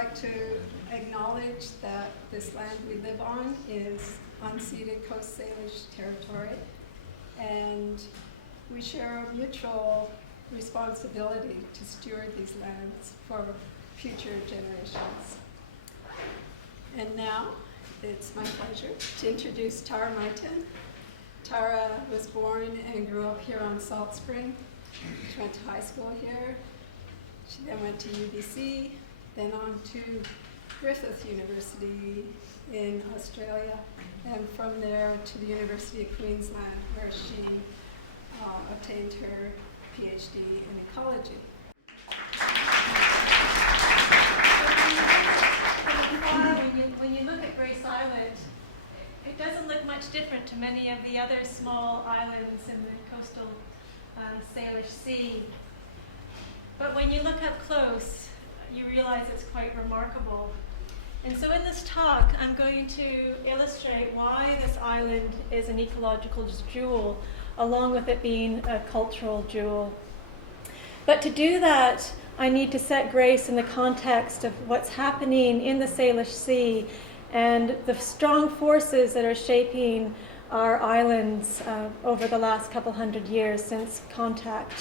like to acknowledge that this land we live on is unceded Coast Salish territory, and we share a mutual responsibility to steward these lands for future generations. And now, it's my pleasure to introduce Tara Martin. Tara was born and grew up here on Salt Spring. She went to high school here. She then went to UBC, then on to Griffith University in Australia, and from there to the University of Queensland, where she obtained her PhD in ecology. When you look at Grace Islet, it doesn't look much different to many of the other small islands in the coastal Salish Sea. But when you look up close, you realize it's quite remarkable. And so in this talk, I'm going to illustrate why this island is an ecological jewel, along with it being a cultural jewel. But to do that, I need to set Grace in the context of what's happening in the Salish Sea and the strong forces that are shaping our islands over the last couple hundred years since contact.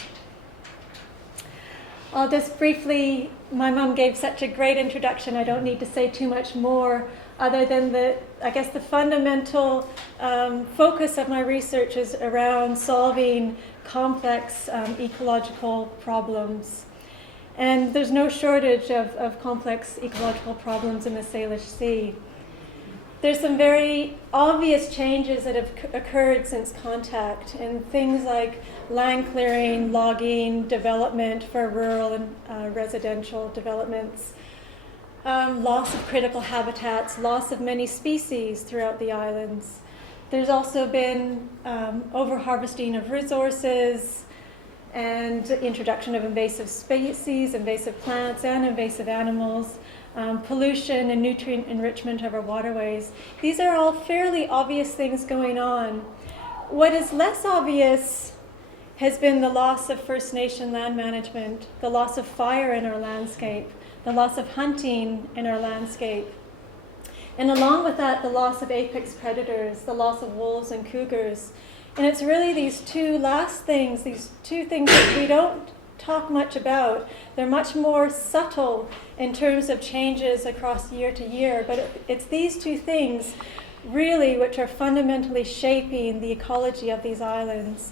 I'll just briefly, my mom gave such a great introduction, I don't need to say too much more other than the fundamental focus of my research is around solving complex ecological problems. And there's no shortage of complex ecological problems in the Salish Sea. There's some very obvious changes that have occurred since contact, and things like land clearing, logging, development for rural and residential developments, loss of critical habitats, loss of many species throughout the islands. There's also been over-harvesting of resources and introduction of invasive species, invasive plants, and invasive animals. Pollution and nutrient enrichment of our waterways. These are all fairly obvious things going on. What is less obvious has been the loss of First Nation land management, the loss of fire in our landscape, the loss of hunting in our landscape. And along with that, the loss of apex predators, the loss of wolves and cougars. And it's really these two last things, these two things that we don't talk much about. They're much more subtle in terms of changes across year to year, but it's these two things really which are fundamentally shaping the ecology of these islands.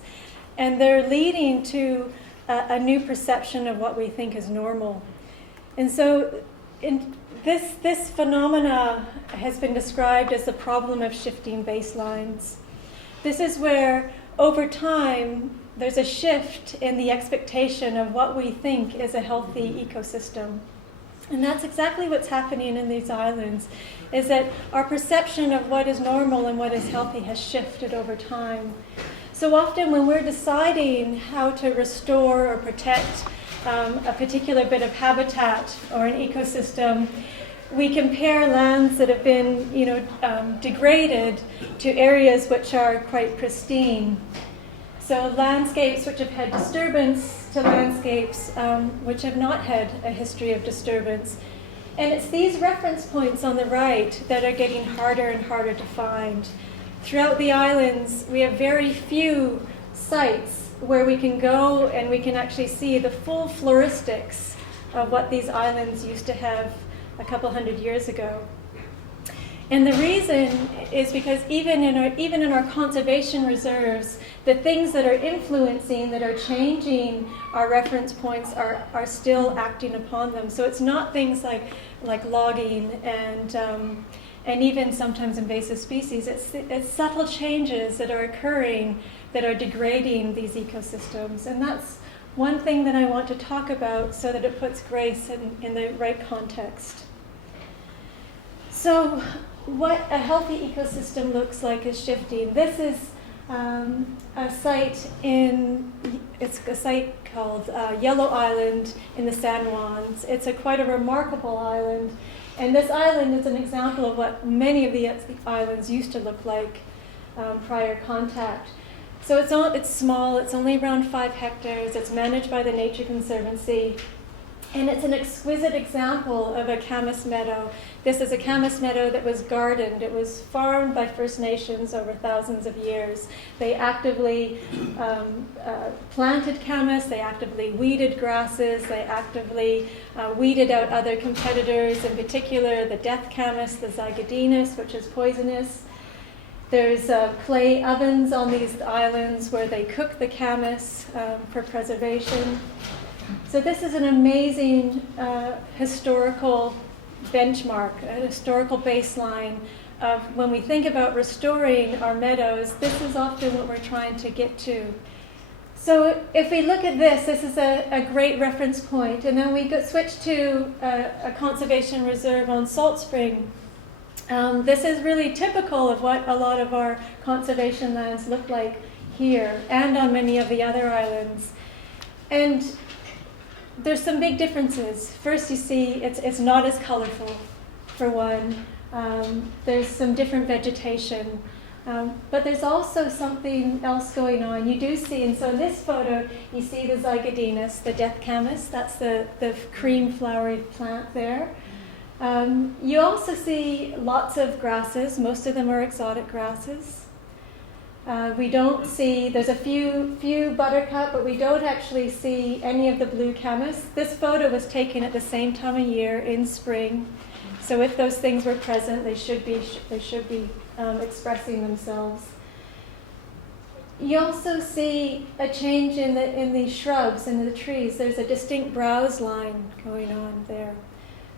And they're leading to a new perception of what we think is normal. And so this phenomena has been described as the problem of shifting baselines. This is where, over time, there's a shift in the expectation of what we think is a healthy ecosystem. And that's exactly what's happening in these islands, is that our perception of what is normal and what is healthy has shifted over time. So often when we're deciding how to restore or protect a particular bit of habitat or an ecosystem, we compare lands that have been degraded to areas which are quite pristine. So landscapes which have had disturbance to landscapes which have not had a history of disturbance. And it's these reference points on the right that are getting harder and harder to find. Throughout the islands, we have very few sites where we can go and we can actually see the full floristics of what these islands used to have a couple hundred years ago. And the reason is because even in our conservation reserves, the things that are influencing, that are changing our reference points are still acting upon them. So it's not things like logging and even sometimes invasive species. It's subtle changes that are occurring that are degrading these ecosystems. And that's one thing that I want to talk about so that it puts Grace in the right context. So what a healthy ecosystem looks like is shifting. This is a site called Yellow Island in the San Juans. It's quite a remarkable island. And this island is an example of what many of the islands used to look like prior contact. So it's small, it's only around 5 hectares, it's managed by the Nature Conservancy. And it's an exquisite example of a camas meadow. This is a camas meadow that was gardened. It was farmed by First Nations over thousands of years. They actively planted camas, they actively weeded grasses, they actively weeded out other competitors, in particular the death camas, the zygodinus, which is poisonous. There's clay ovens on these islands where they cook the camas for preservation. So this is an amazing historical benchmark, a historical baseline of when we think about restoring our meadows, this is often what we're trying to get to. So if we look at this, this is a great reference point, and then we switch to a conservation reserve on Salt Spring. This is really typical of what a lot of our conservation lands look like here and on many of the other islands. And there's some big differences. First, you see it's not as colorful, for one. There's some different vegetation. But there's also something else going on. You do see, and so in this photo, you see the zygodinus, the death camas. That's the cream flowery plant there. You also see lots of grasses. Most of them are exotic grasses. We don't see, there's a few buttercup, but we don't actually see any of the blue camas. This photo was taken at the same time of year in spring. So if those things were present, they should be expressing themselves. You also see a change in the shrubs and the trees. There's a distinct browse line going on there.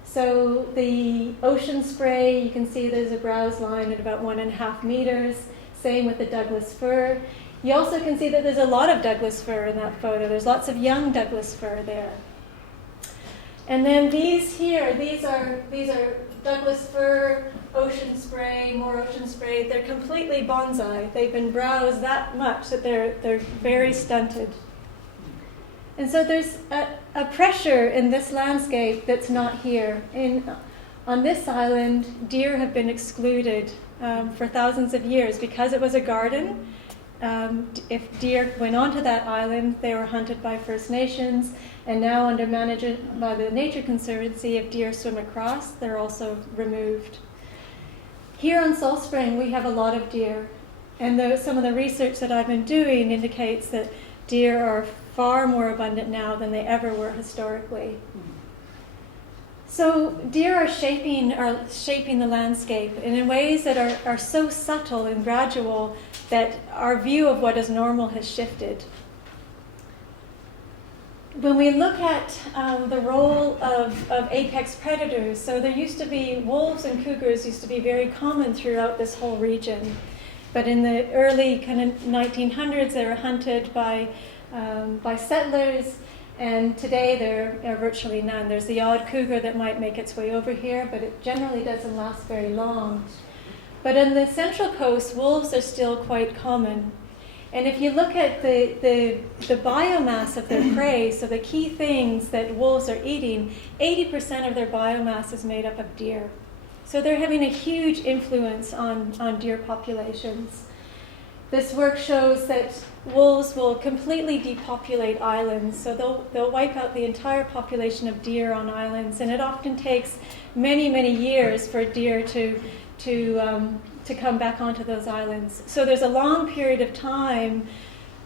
So the ocean spray, you can see there's a browse line at about 1.5 meters. Same with the Douglas fir. You also can see that there's a lot of Douglas fir in that photo. There's lots of young Douglas fir there. And then these here, these are Douglas fir, ocean spray, more ocean spray. They're completely bonsai. They've been browsed that much that they're very stunted. And so there's a pressure in this landscape that's not here. On this island, deer have been excluded for thousands of years because it was a garden. If deer went onto that island, they were hunted by First Nations, and now under management by the Nature Conservancy, if deer swim across, they're also removed. Here on Salt Spring, we have a lot of deer, and some of the research that I've been doing indicates that deer are far more abundant now than they ever were historically. So deer are shaping the landscape, and in ways that are so subtle and gradual that our view of what is normal has shifted. When we look at the role of apex predators, so there used to be wolves and cougars used to be very common throughout this whole region, but in the early kind of 1900s they were hunted by settlers. And today there are virtually none. There's the odd cougar that might make its way over here, but it generally doesn't last very long. But on the Central Coast, wolves are still quite common. And if you look at the biomass of their prey, so the key things that wolves are eating, 80% of their biomass is made up of deer. So they're having a huge influence on deer populations. This work shows that wolves will completely depopulate islands, so they'll wipe out the entire population of deer on islands, and it often takes many, many years for deer to come back onto those islands. So there's a long period of time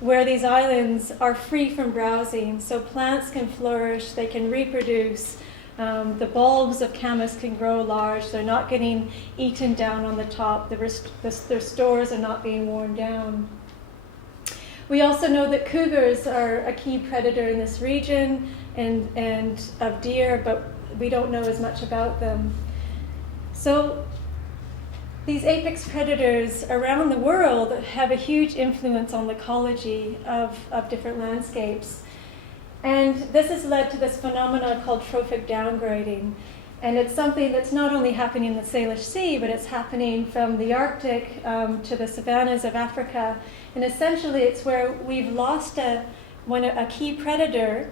where these islands are free from browsing, so plants can flourish, they can reproduce. The bulbs of camas can grow large. They're not getting eaten down on the top. Their stores are not being worn down. We also know that cougars are a key predator in this region and of deer, but we don't know as much about them. So these apex predators around the world have a huge influence on the ecology of different landscapes. And this has led to this phenomenon called trophic downgrading. And it's something that's not only happening in the Salish Sea, but it's happening from the Arctic to the savannas of Africa. And essentially it's where we've lost a key predator,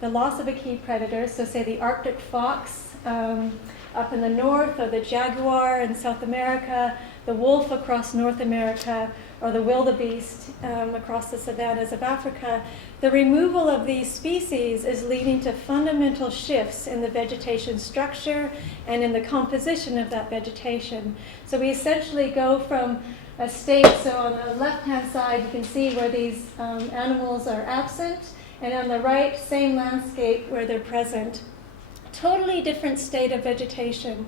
the loss of a key predator, so say the Arctic fox up in the north, or the jaguar in South America, the wolf across North America or the wildebeest across the savannas of Africa, the removal of these species is leading to fundamental shifts in the vegetation structure and in the composition of that vegetation. So we essentially go from a state, so on the left-hand side you can see where these animals are absent, and on the right, same landscape where they're present. Totally different state of vegetation.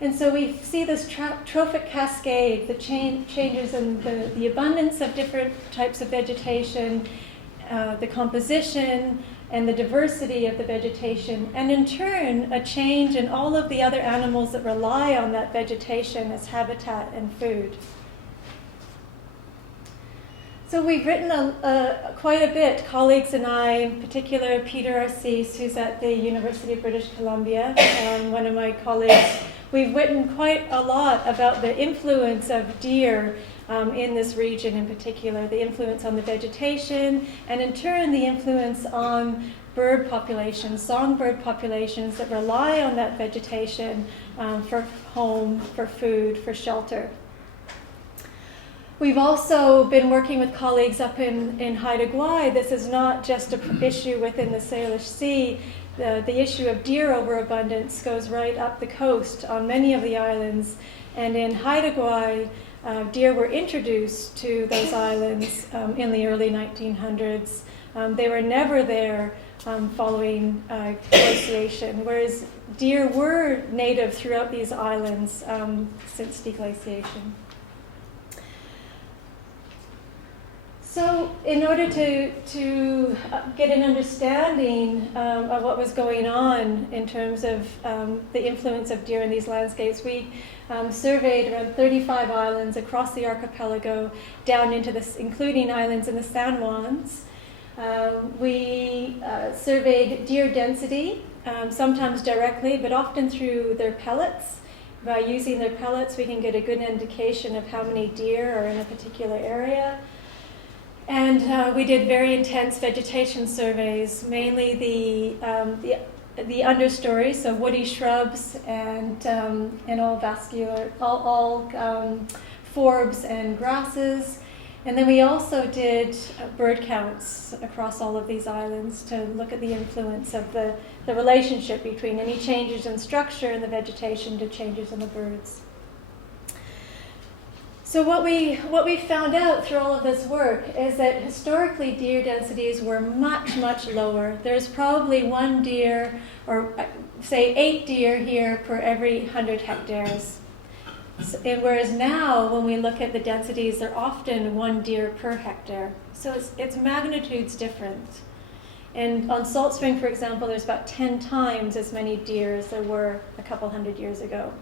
And so we see this trophic cascade, the changes in the abundance of different types of vegetation, the composition, and the diversity of the vegetation, and in turn, a change in all of the other animals that rely on that vegetation as habitat and food. So we've written quite a bit, colleagues and I, in particular Peter Arcisse, who's at the University of British Columbia, one of my colleagues. We've written quite a lot about the influence of deer in this region in particular, the influence on the vegetation, and in turn the influence on bird populations, songbird populations that rely on that vegetation for home, for food, for shelter. We've also been working with colleagues up in Haida Gwaii. This is not just an issue within the Salish Sea. The issue of deer overabundance goes right up the coast on many of the islands. And in Haida Gwaii, deer were introduced to those islands in the early 1900s. They were never there following glaciation, whereas deer were native throughout these islands since deglaciation. So in order to get an understanding of what was going on in terms of the influence of deer in these landscapes, we surveyed around 35 islands across the archipelago, down into this, including islands in the San Juans. We surveyed deer density, sometimes directly, but often through their pellets. By using their pellets, we can get a good indication of how many deer are in a particular area. And we did very intense vegetation surveys, mainly the understory, so woody shrubs and all vascular, all forbs and grasses. And then we also did bird counts across all of these islands to look at the influence of the relationship between any changes in structure in the vegetation to changes in the birds. So what we found out through all of this work is that historically deer densities were much, much lower. There's probably one deer, or say 8 deer here per every 100 hectares. And whereas now, when we look at the densities, they're often 1 deer per hectare. So it's magnitudes different. And on Salt Spring, for example, there's about 10 times as many deer as there were a couple hundred years ago.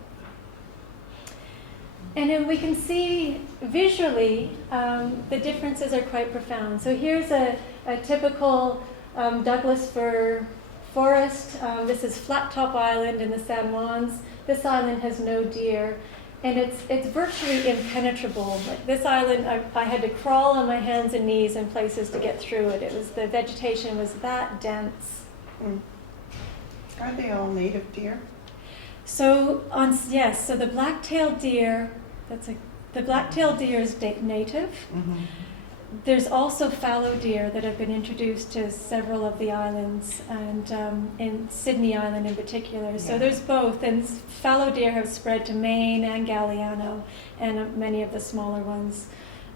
And then we can see visually the differences are quite profound. So here's a typical Douglas fir forest. This is Flat Top Island in the San Juans. This island has no deer, and it's virtually impenetrable. Like this island, I had to crawl on my hands and knees in places to get through it. The vegetation was that dense. Are they all native deer? So so the black-tailed deer, the black-tailed deer is native. Mm-hmm. There's also fallow deer that have been introduced to several of the islands, and in Sydney Island in particular. Yeah. So there's both, and fallow deer have spread to Maine and Galliano, and many of the smaller ones.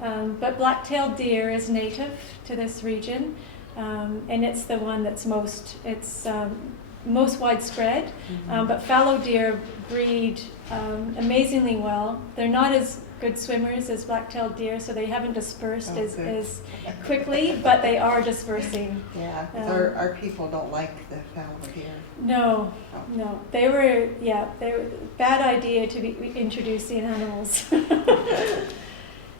But black-tailed deer is native to this region, and it's the one that's most widespread. Mm-hmm. But fallow deer breed amazingly well. They're not as good swimmers as black-tailed deer, so they haven't dispersed as quickly, but they are dispersing. Yeah, our people don't like the fallow deer. No. They were bad idea to be introducing animals.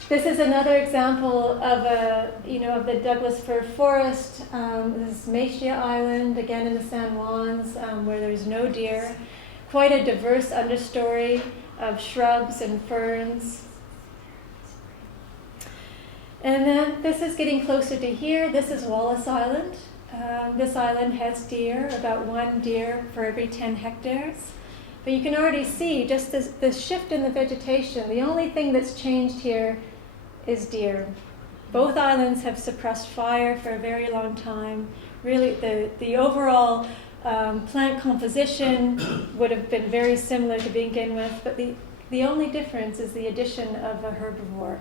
This is another example of of the Douglas fir forest. This is Maitia Island, again in the San Juans, where there's no deer. Quite a diverse understory of shrubs and ferns. And then this is getting closer to here. This is Wallace Island. This island has deer, about 1 deer for every 10 hectares. But you can already see just the shift in the vegetation. The only thing that's changed here is deer. Both islands have suppressed fire for a very long time. Really, the overall plant composition would have been very similar to begin with, but the only difference is the addition of a herbivore.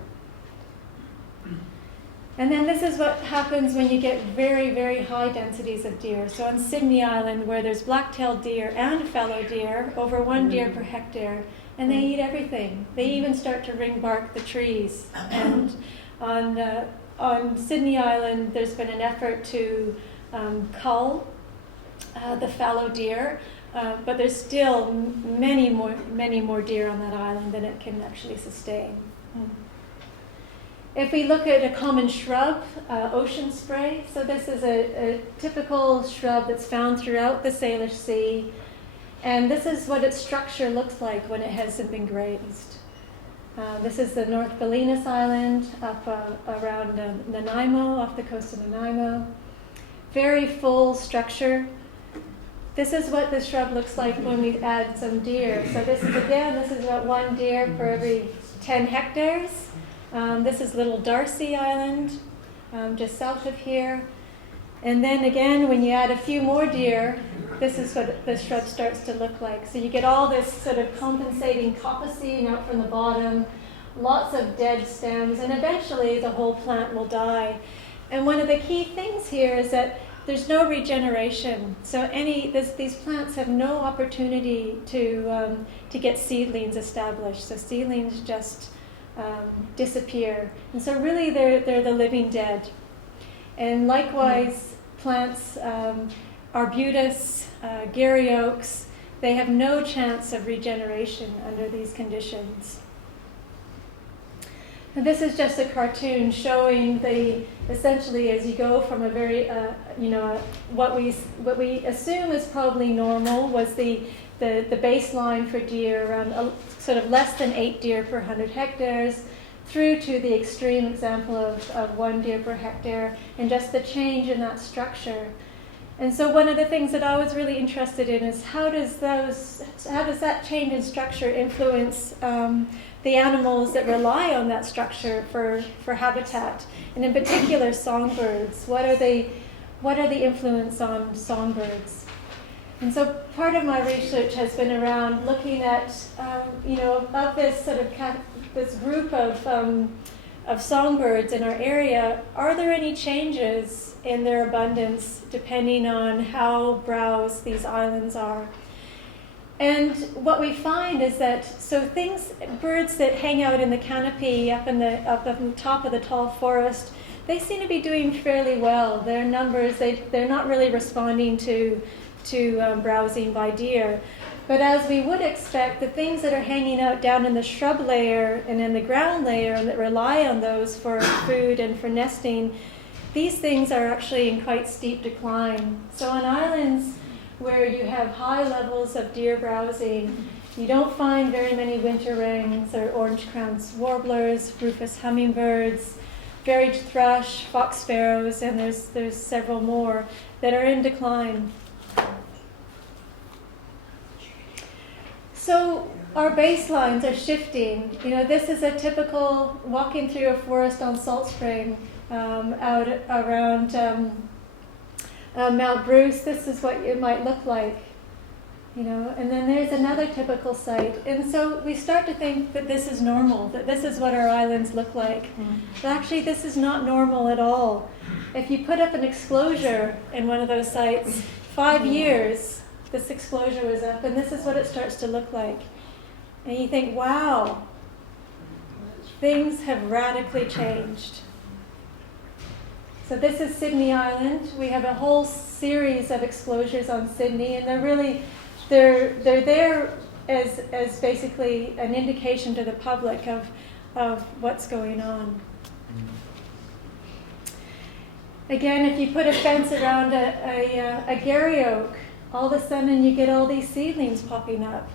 And then this is what happens when you get very, very high densities of deer. So on Sydney Island, where there's black-tailed deer and fallow deer, over 1 deer per hectare, and they eat everything. They even start to ring bark the trees. And on Sydney Island, there's been an effort to cull the fallow deer, but there's still many more deer on that island than it can actually sustain. If we look at a common shrub, ocean spray, so this is a typical shrub that's found throughout the Salish Sea, and this is what its structure looks like when it hasn't been grazed. This is the North Bolinas Island up around Nanaimo, off the coast of Nanaimo. Very full structure. This is what the shrub looks like when we add some deer. So this is about 1 deer for every 10 hectares. This is Little Darcy Island, just south of here. And then again, when you add a few more deer, this is what the shrub starts to look like. So you get all this sort of compensating coppicing out from the bottom, lots of dead stems, and eventually the whole plant will die. And one of the key things here is that there's no regeneration. So these plants have no opportunity to get seedlings established. So seedlings just disappear. And so really they're the living dead. And likewise, plants, arbutus, Gary oaks, they have no chance of regeneration under these conditions. And this is just a cartoon showing essentially as you go from a very, what we assume is probably normal was the baseline for deer around sort of less than 8 deer per 100 hectares, through to the extreme example of 1 deer per hectare, and just the change in that structure. And so one of the things that I was really interested in is how does that change in structure influence the animals that rely on that structure for habitat, and in particular songbirds. What are the influence on songbirds? And so part of my research has been around looking at, of this sort of this group of songbirds in our area, are there any changes in their abundance depending on how browse these islands are? And what we find is that birds that hang out in the canopy up the top of the tall forest, they seem to be doing fairly well. Their numbers, they're not really responding to browsing by deer. But as we would expect, the things that are hanging out down in the shrub layer and in the ground layer and that rely on those for food and for nesting, these things are actually in quite steep decline. So on islands where you have high levels of deer browsing, you don't find very many winter wrens or orange-crowned warblers, rufous hummingbirds, varied thrush, fox sparrows, and there's several more that are in decline. So our baselines are shifting. This is a typical walking through a forest on Salt Spring out around Mount Bruce. This is what it might look like. And then there's another typical site. And so we start to think that this is normal, that this is what our islands look like. But actually, this is not normal at all. If you put up an exclosure in one of those sites, 5 years, this exclosure was up, and this is what it starts to look like. And you think, wow, things have radically changed. So this is Sydney Island. We have a whole series of exclosures on Sydney, and they're there as basically an indication to the public of what's going on. Again, if you put a fence around a Gary oak, all of a sudden you get all these seedlings popping up.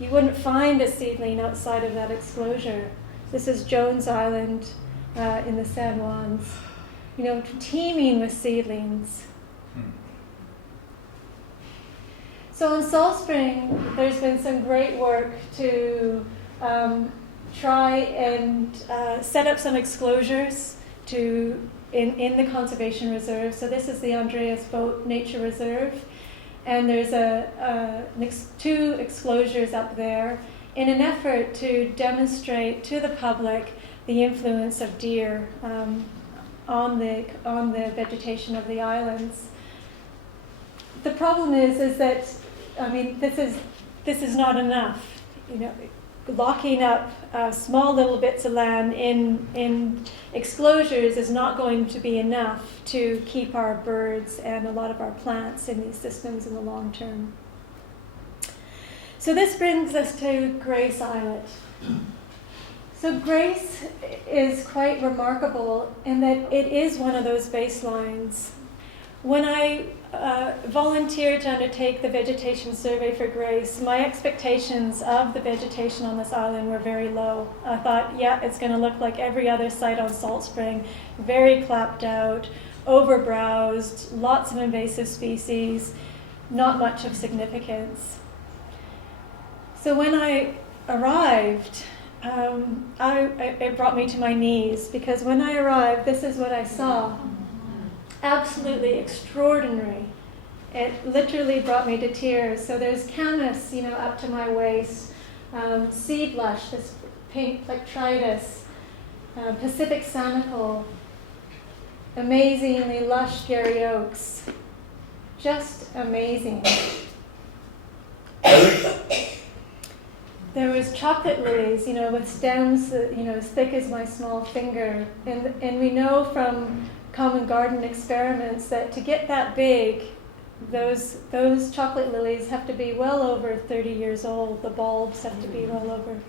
You wouldn't find a seedling outside of that exclosure. This is Jones Island in the San Juans, teeming with seedlings. So in Salt Spring, there's been some great work to try and set up some exclosures in the conservation reserve. So this is the Andreas Boat Nature Reserve, and there's two exclosures up there in an effort to demonstrate to the public the influence of deer on the vegetation of the islands. The problem is that, I mean, this is not enough. You know, locking up small little bits of land in exclosures is not going to be enough to keep our birds and a lot of our plants in these systems in the long term. So this brings us to Grace Islet. So Grace is quite remarkable in that it is one of those baselines. When I volunteered to undertake the vegetation survey for Grace, my expectations of the vegetation on this island were very low. I thought, yeah, it's going to look like every other site on Salt Spring, very clapped out, overbrowsed, lots of invasive species, not much of significance. So when I arrived, it brought me to my knees, because when I arrived, this is what I saw. Absolutely extraordinary. It literally brought me to tears. So there's camas, up to my waist, sea blush, this pink plectritis, Pacific sanicle, amazingly lush Gary oaks, just amazing. There was chocolate lilies, with stems, as thick as my small finger, and we know from common garden experiments that to get that big, those chocolate lilies have to be well over 30 years old. The bulbs have to be well over.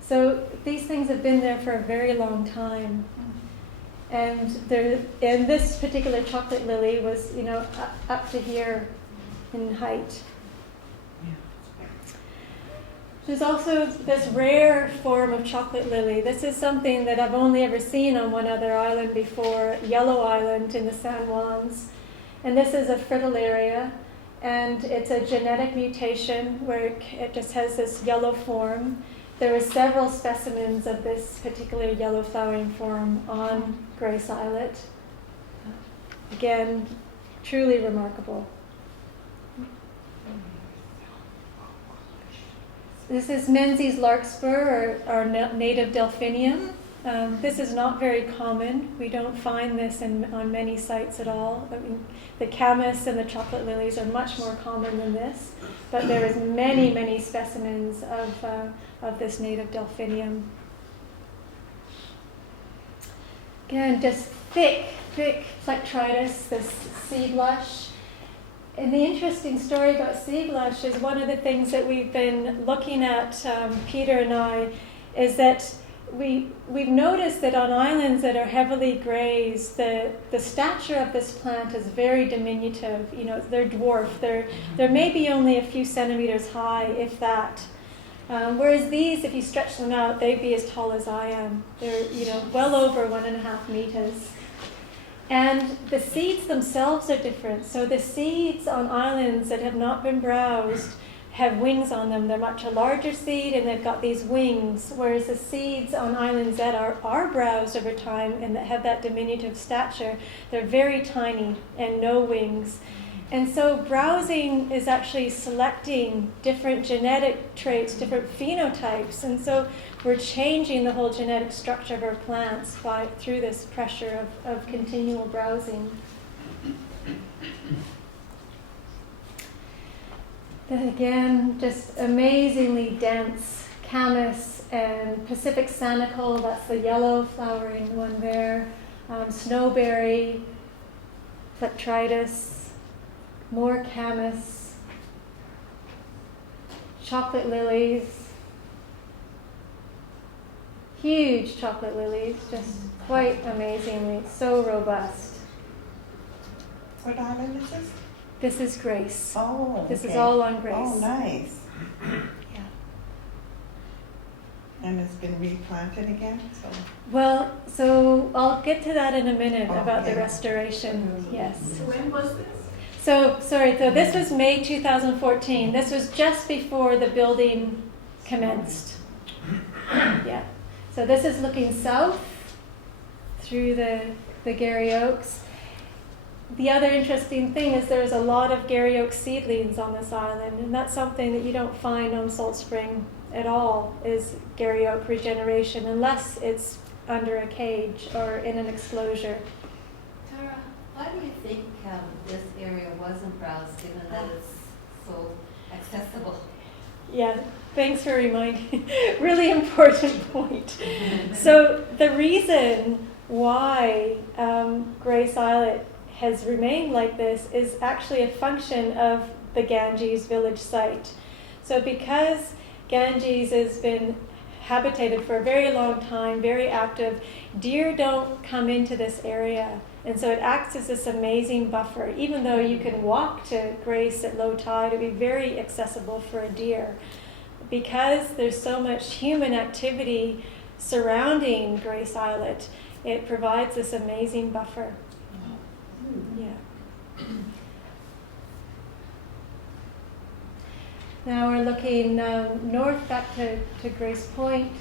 So these things have been there for a very long time. And this particular chocolate lily was, up to here in height. There's also this rare form of chocolate lily. This is something that I've only ever seen on one other island before, Yellow Island in the San Juans. And this is a fritillaria, and it's a genetic mutation where it just has this yellow form. There are several specimens of this particular yellow flowering form on Grace Islet. Again, truly remarkable. This is Menzies larkspur, or native delphinium. This is not very common. We don't find this on many sites at all. I mean, the camas and the chocolate lilies are much more common than this, but there is many, many specimens of this native delphinium. Again, just thick plectritis, this sea blush. And the interesting story about sea blush is one of the things that we've been looking at, Peter and I, is that we've noticed that on islands that are heavily grazed, the stature of this plant is very diminutive. They're dwarf. They're maybe only a few centimeters high, if that. Whereas these, if you stretch them out, they'd be as tall as I am. They're well over 1.5 meters. And the seeds themselves are different. So the seeds on islands that have not been browsed have wings on them. They're much a larger seed, and they've got these wings, whereas the seeds on islands that are browsed over time and that have that diminutive stature, they're very tiny and no wings. And so browsing is actually selecting different genetic traits, different phenotypes, and so we're changing the whole genetic structure of our plants through this pressure of continual browsing. Then again, just amazingly dense camas and Pacific sanicle, that's the yellow flowering one there, snowberry, plectritis, more camas, chocolate lilies, huge chocolate lilies, just quite amazingly, so robust. What island is this? This is Grace. Oh, This okay. is all on Grace. Oh, nice. Yeah. And it's been replanted again, so. Well, so I'll get to that in a minute about the Okay. restoration. Yes. When was this? So this was May 2014. This was just before the building commenced. Yeah. So this is looking south through the Gary Oaks. The other interesting thing is there's a lot of Gary Oak seedlings on this island, and that's something that you don't find on Salt Spring at all, is Gary Oak regeneration, unless it's under a cage or in an exclosure. Tara, why do you think this area wasn't browsed, given that it's so accessible? Yeah, thanks for reminding. Really important point. So the reason why Grace Islet has remained like this is actually a function of the Ganges village site. So because Ganges has been habitated for a very long time, very active, deer don't come into this area. And so it acts as this amazing buffer. Even though you can walk to Grace at low tide, it would be very accessible for a deer. Because there's so much human activity surrounding Grace Islet, it provides this amazing buffer. Yeah. Now we're looking north back to Grace Point.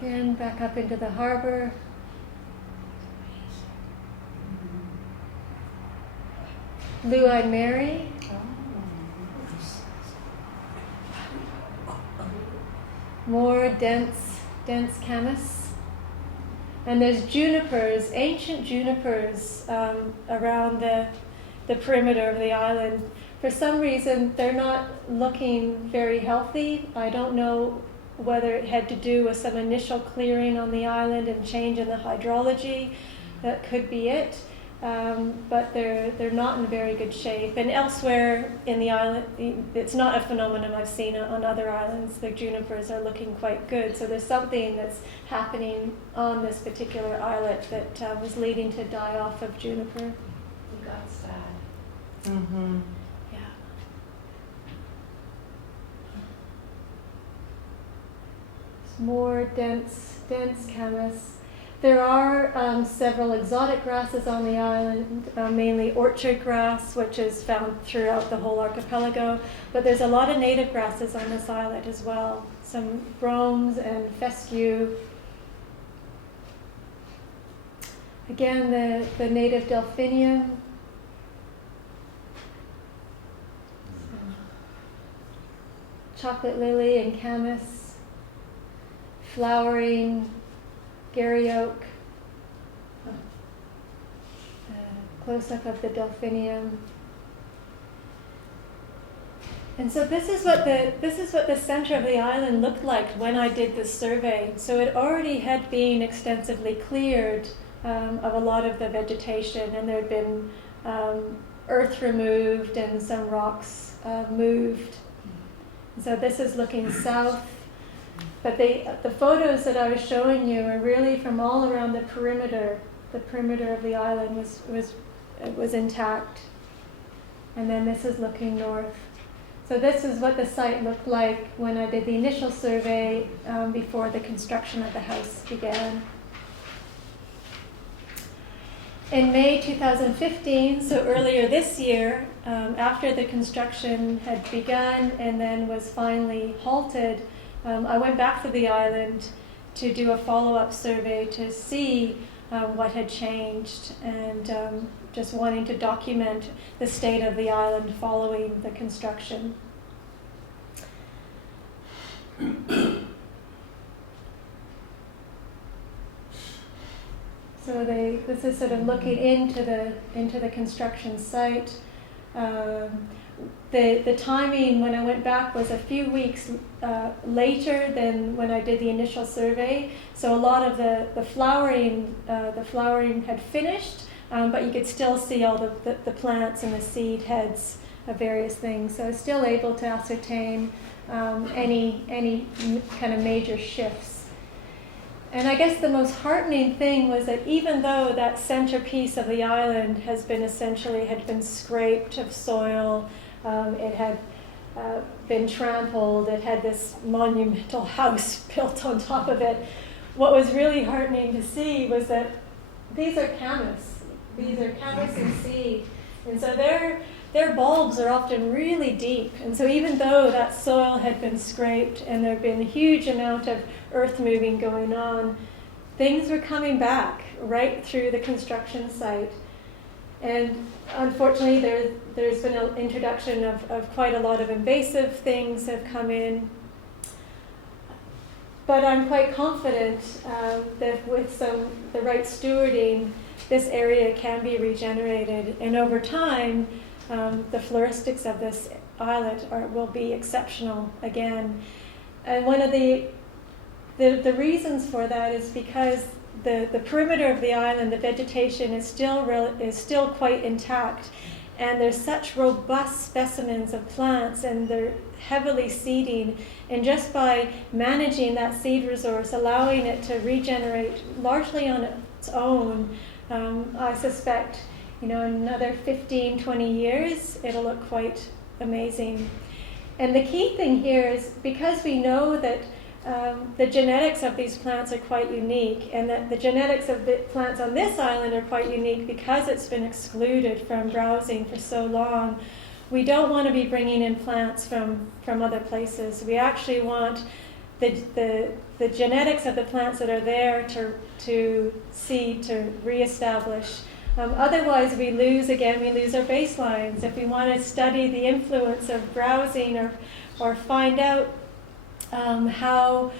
Again, back up into the harbor. Blue-eyed Mary. More dense camas. And there's junipers, ancient junipers around the perimeter of the island. For some reason, they're not looking very healthy. I don't know whether it had to do with some initial clearing on the island and change in the hydrology. That could be it. But they're not in very good shape. And elsewhere in the island, it's not a phenomenon I've seen on other islands. The junipers are looking quite good. So there's something that's happening on this particular islet that was leading to die off of juniper. We got sad. Mm-hmm. Yeah. More dense camas. There are several exotic grasses on the island, mainly orchard grass, which is found throughout the whole archipelago. But there's a lot of native grasses on this islet as well. Some bromes and fescue. Again, the native delphinium. Chocolate lily and camas. Flowering Gary Oak, close-up of the delphinium. And so this is what the center of the island looked like when I did this survey. So it already had been extensively cleared of a lot of the vegetation, and there had been earth removed and some rocks moved. So this is looking south. But the photos that I was showing you are really from all around the perimeter. The perimeter of the island was intact. And then this is looking north. So this is what the site looked like when I did the initial survey before the construction of the house began. In May 2015, so earlier this year, after the construction had begun and then was finally halted, I went back to the island to do a follow-up survey to see what had changed, and just wanting to document the state of the island following the construction. So this is sort of looking into the construction site. The timing when I went back was a few weeks later than when I did the initial survey. So a lot of the flowering had finished, but you could still see all the plants and the seed heads of various things. So I was still able to ascertain any kind of major shifts. And I guess the most heartening thing was that even though that centerpiece of the island had been scraped of soil, it had been trampled, it had this monumental house built on top of it, what was really heartening to see was that these are camas. These are camas in seed. And so their bulbs are often really deep. And so even though that soil had been scraped and there had been a huge amount of earth moving going on, things were coming back right through the construction site. And unfortunately, there's been an introduction of quite a lot of invasive things have come in. But I'm quite confident that with the right stewarding, this area can be regenerated. And over time, the floristics of this islet will be exceptional again. And one of the reasons for that is because the perimeter of the island, the vegetation is still quite intact, and there's such robust specimens of plants, and they're heavily seeding, and just by managing that seed resource, allowing it to regenerate largely on its own, I suspect, in another 15, 20 years, it'll look quite amazing. And the key thing here is because we know that the genetics of these plants are quite unique, and that the genetics of the plants on this island are quite unique because it's been excluded from browsing for so long. We don't want to be bringing in plants from other places. We actually want the genetics of the plants that are there to seed, to reestablish. Otherwise, we lose our baselines. If we want to study the influence of browsing or find out how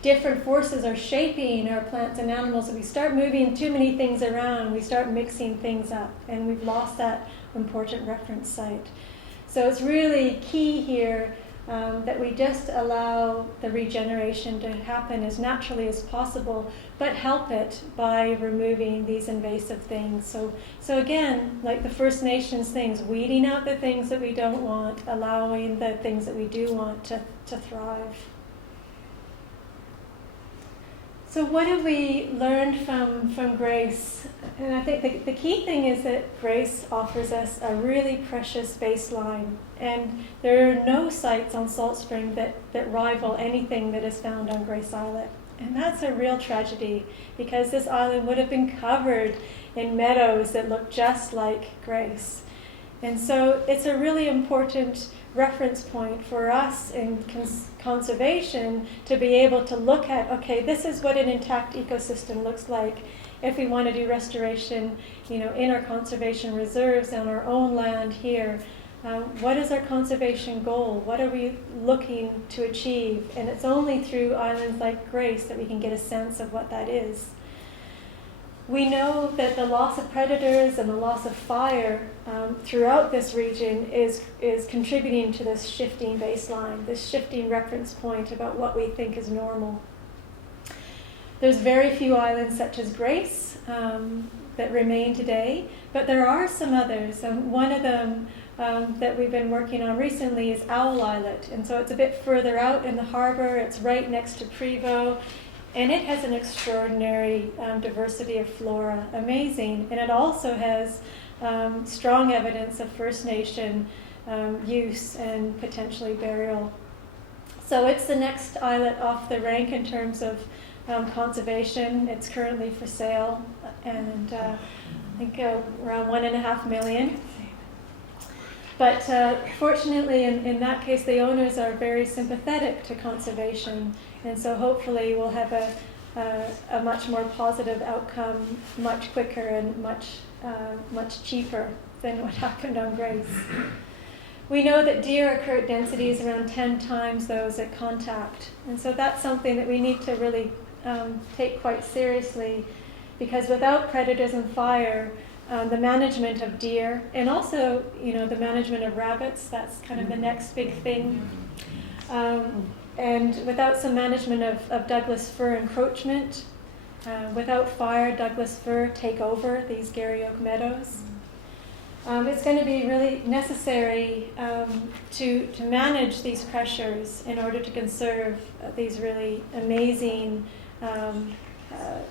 different forces are shaping our plants and animals, if we start moving too many things around, we start mixing things up, and we've lost that important reference site. So it's really key here that we just allow the regeneration to happen as naturally as possible, but help it by removing these invasive things. So again, like the First Nations things, weeding out the things that we don't want, allowing the things that we do want to thrive. So what have we learned from Grace? And I think the key thing is that Grace offers us a really precious baseline. And there are no sites on Salt Spring that rival anything that is found on Grace Islet. And that's a real tragedy, because this island would have been covered in meadows that look just like Grace. And so it's a really important reference point for us in conservation to be able to look at, okay, this is what an intact ecosystem looks like if we want to do restoration, in our conservation reserves on our own land here. What is our conservation goal? What are we looking to achieve? And it's only through islands like Grace that we can get a sense of what that is. We know that the loss of predators and the loss of fire throughout this region is contributing to this shifting baseline, this shifting reference point about what we think is normal. There's very few islands such as Grace that remain today, but there are some others. One of them that we've been working on recently is Owl Islet, and so it's a bit further out in the harbor. It's right next to Prevost. And it has an extraordinary diversity of flora, amazing. And it also has strong evidence of First Nation use and potentially burial. So it's the next islet off the rank in terms of conservation. It's currently for sale, and I think around $1.5 million. But fortunately, in that case, the owners are very sympathetic to conservation. And so hopefully we'll have a much more positive outcome, much quicker and much cheaper than what happened on Grace. We know that deer occur at densities around 10 times those at contact. And so that's something that we need to really take quite seriously, because without predators and fire, the management of deer, and also the management of rabbits, that's kind of the next big thing. And without some management of Douglas fir encroachment, without fire, Douglas fir take over these Garry Oak meadows. It's going to be really necessary to manage these pressures in order to conserve these really amazing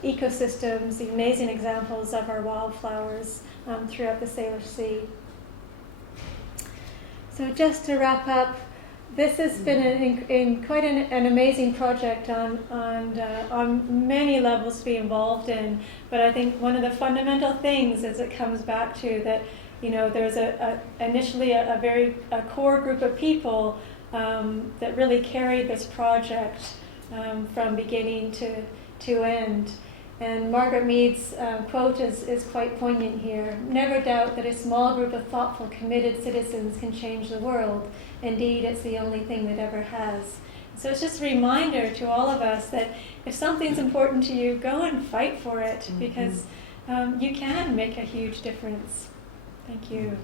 ecosystems, the amazing examples of our wildflowers throughout the Salish Sea. So just to wrap up, This has been quite an amazing project on many levels to be involved in. But I think one of the fundamental things is it comes back to that, there's initially a core group of people that really carried this project from beginning to end. And Margaret Mead's quote is quite poignant here. "Never doubt that a small group of thoughtful, committed citizens can change the world. Indeed, it's the only thing that ever has." So it's just a reminder to all of us that if something's important to you, go and fight for it, because you can make a huge difference. Thank you.